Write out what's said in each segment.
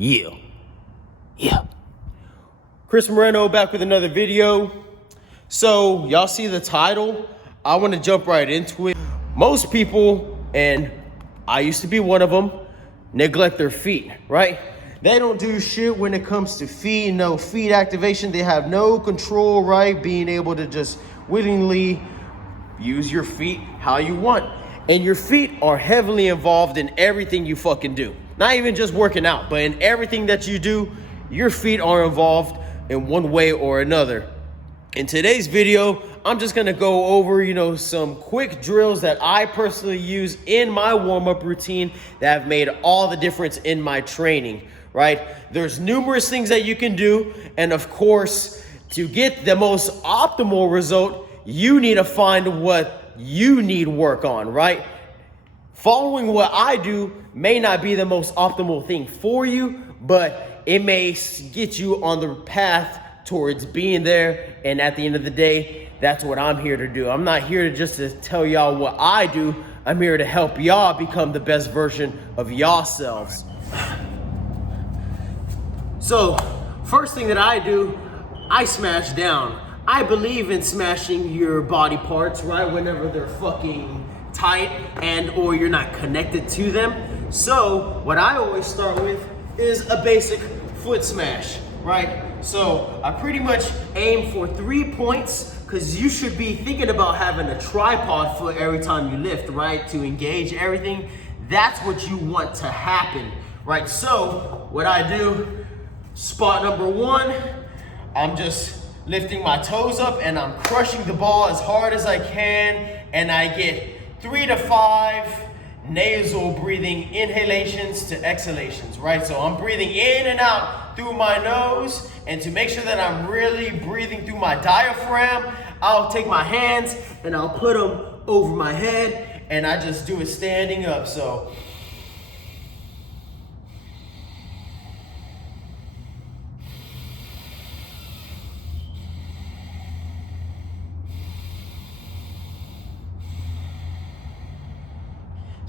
Yeah. Yeah. Chris Moreno back with another video. So y'all see the title? I want to jump right into it. Most people, and I used to be one of them, neglect their feet, right? They don't do shit when it comes to feet, no feet activation. They have no control, right? Being able to just willingly use your feet how you want. And your feet are heavily involved in everything you fucking do. Not even just working out, but in everything that you do, your feet are involved in one way or another. In today's video, I'm just gonna go over, some quick drills that I personally use in my warm-up routine that have made all the difference in my training, right? There's numerous things that you can do, and of course, to get the most optimal result, you need to find what you need work on, right? Following what I do may not be the most optimal thing for you, but it may get you on the path towards being there. And at the end of the day, that's what I'm here to do. I'm not here to tell y'all what I do. I'm here to help y'all become the best version of yourselves. So, first thing that I do, I smash down. I believe in smashing your body parts, right? Whenever they're fucking tight and or you're not connected to them. So what I always start with is a basic foot smash, right? So I pretty much aim for 3 points because you should be thinking about having a tripod foot every time you lift, right? To engage everything. That's what you want to happen, right? So what I do, spot number 1, I'm just lifting my toes up and I'm crushing the ball as hard as I can, and I get 3 to 5 nasal breathing inhalations to exhalations, right? So I'm breathing in and out through my nose, and to make sure that I'm really breathing through my diaphragm, I'll take my hands and I'll put them over my head, and I just do it standing up. So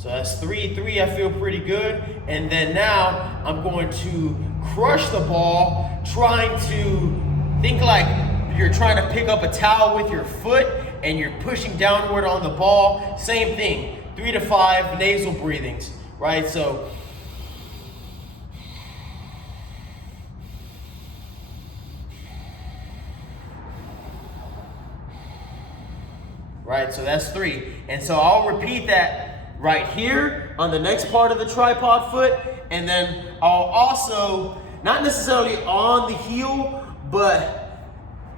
that's 3, I feel pretty good. And then now I'm going to crush the ball, trying to think like you're trying to pick up a towel with your foot and you're pushing downward on the ball. Same thing, 3 to 5 nasal breathings, right? So so that's 3. And so I'll repeat that right here on the next part of the tripod foot, and then I'll also, not necessarily on the heel, but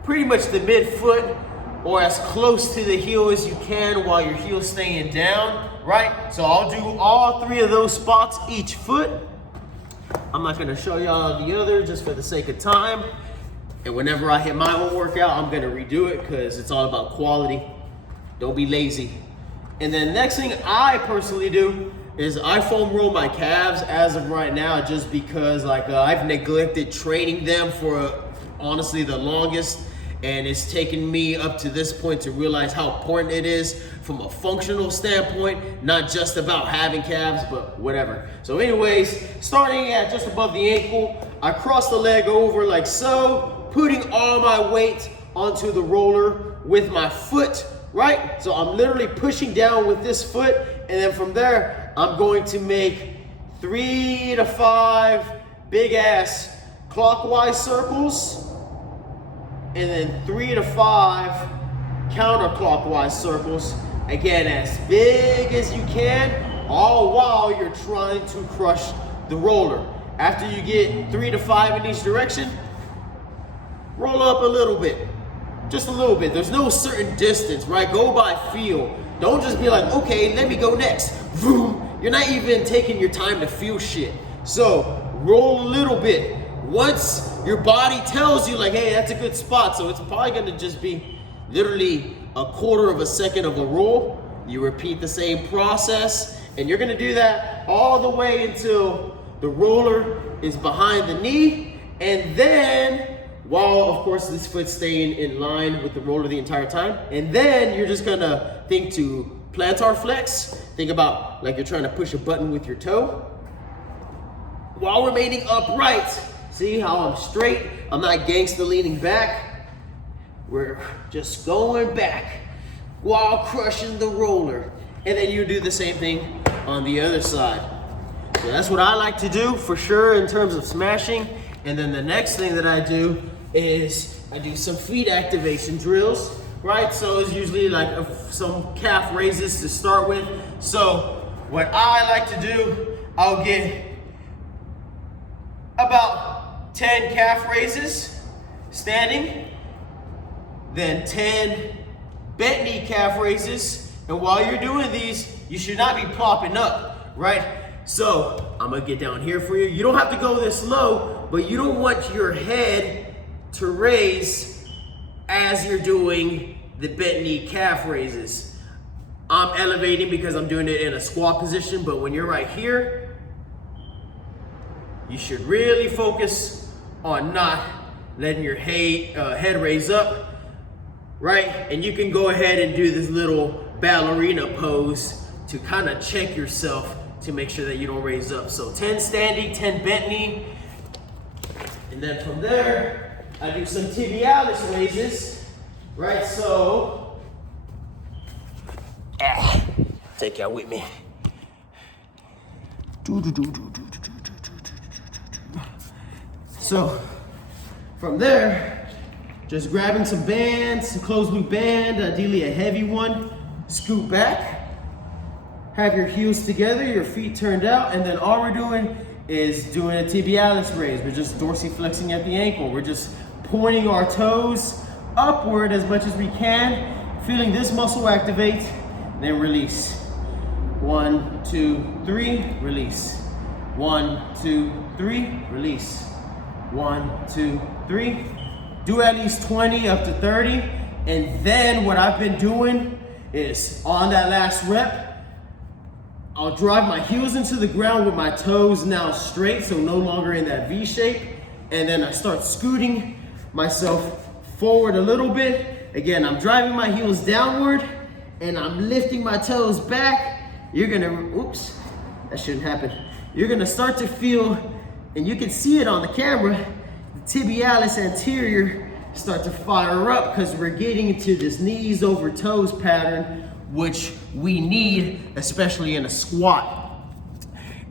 pretty much the midfoot or as close to the heel as you can while your heel's staying down, right? So I'll do all 3 of those spots each foot. I'm not gonna show y'all the other just for the sake of time. And whenever I hit my own workout, I'm gonna redo it because it's all about quality. Don't be lazy. And then next thing I personally do is I foam roll my calves as of right now, just because I've neglected training them for honestly the longest, and it's taken me up to this point to realize how important it is from a functional standpoint, not just about having calves, but whatever. So anyways, starting at just above the ankle, I cross the leg over like so, putting all my weight onto the roller with my foot, right? So I'm literally pushing down with this foot, and then from there, I'm going to make 3 to 5 big ass clockwise circles, and then 3 to 5 counterclockwise circles. Again, as big as you can, all while you're trying to crush the roller. After you get 3 to 5 in each direction, roll up a little bit. Just a little bit. There's no certain distance, right? Go by feel. Don't just be like, okay, let me go next. Vroom. You're not even taking your time to feel shit. So roll a little bit. Once your body tells you like, hey, that's a good spot, so it's probably gonna just be literally a quarter of a second of a roll. You repeat the same process, and you're gonna do that all the way until the roller is behind the knee, and then while of course this foot's staying in line with the roller the entire time. And then you're just gonna think to plantar flex. Think about like you're trying to push a button with your toe. while remaining upright. See how I'm straight? I'm not gangster leaning back. We're just going back while crushing the roller. And then you do the same thing on the other side. So that's what I like to do for sure in terms of smashing. And then the next thing that I do is I do some feet activation drills, right? So it's usually like some calf raises to start with. So what I like to do, I'll get about 10 calf raises standing, then 10 bent knee calf raises. And while you're doing these, you should not be plopping up, right? So I'm gonna get down here for you. You don't have to go this low, but you don't want your head to raise as you're doing the bent knee calf raises. I'm elevating because I'm doing it in a squat position, but when you're right here, you should really focus on not letting your head raise up, right? And you can go ahead and do this little ballerina pose to kind of check yourself to make sure that you don't raise up. So 10 standing, 10 bent knee. And then from there, I do some tibialis raises, right? So, take y'all with me. So, from there, just grabbing some bands, some closed loop band, ideally a heavy one, scoot back, have your heels together, your feet turned out, and then all we're doing is doing a tibialis raise. We're just dorsiflexing at the ankle. We're just pointing our toes upward as much as we can, feeling this muscle activate, then release. 1, 2, 3, release. 1, 2, 3, release. 1, 2, 3. Do at least 20 up to 30. And then what I've been doing is on that last rep, I'll drive my heels into the ground with my toes now straight, so no longer in that V shape. And then I start scooting myself forward a little bit. Again, I'm driving my heels downward and I'm lifting my toes back. You're gonna, oops, that shouldn't happen. You're gonna start to feel, and you can see it on the camera, the tibialis anterior start to fire up because we're getting into this knees over toes pattern, which we need, especially in a squat.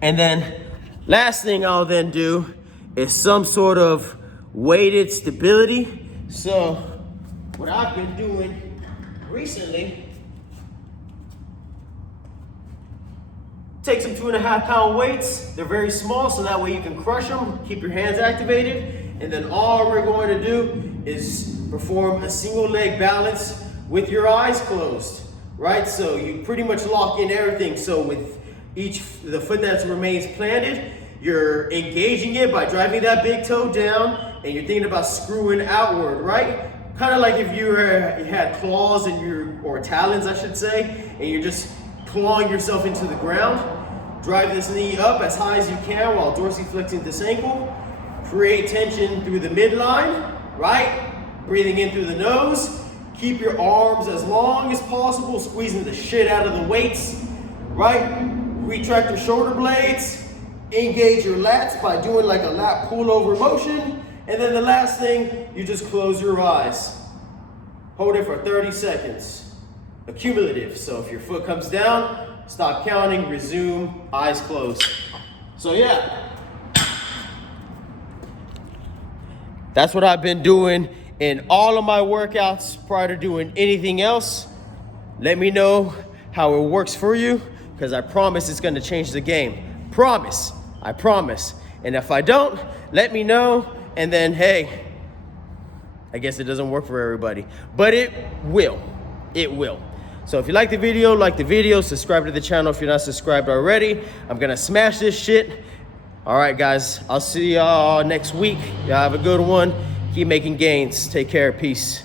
And then last thing I'll then do is some sort of weighted stability. So what I've been doing recently, take some 2.5 pound weights. They're very small, so that way you can crush them, keep your hands activated. And then all we're going to do is perform a single leg balance with your eyes closed, right? So you pretty much lock in everything. So with the foot that remains planted, you're engaging it by driving that big toe down, and you're thinking about screwing outward, right? Kind of like if you had claws or talons, I should say, and you're just clawing yourself into the ground. Drive this knee up as high as you can while dorsiflexing this ankle. Create tension through the midline, right? Breathing in through the nose. Keep your arms as long as possible, squeezing the shit out of the weights, right? Retract your shoulder blades. Engage your lats by doing like a lat pullover motion. And then the last thing, you just close your eyes. Hold it for 30 seconds. Accumulative. So if your foot comes down, stop counting, resume, eyes closed. So yeah, that's what I've been doing in all of my workouts prior to doing anything else. Let me know how it works for you, because I promise it's gonna change the game. Promise, I promise. And if I don't, let me know, and then hey, I guess it doesn't work for everybody, but it will, it will. So if you like the video, subscribe to the channel if you're not subscribed already. I'm gonna smash this shit. All right, guys, I'll see y'all next week. Y'all have a good one. Keep making gains. Take care. Peace.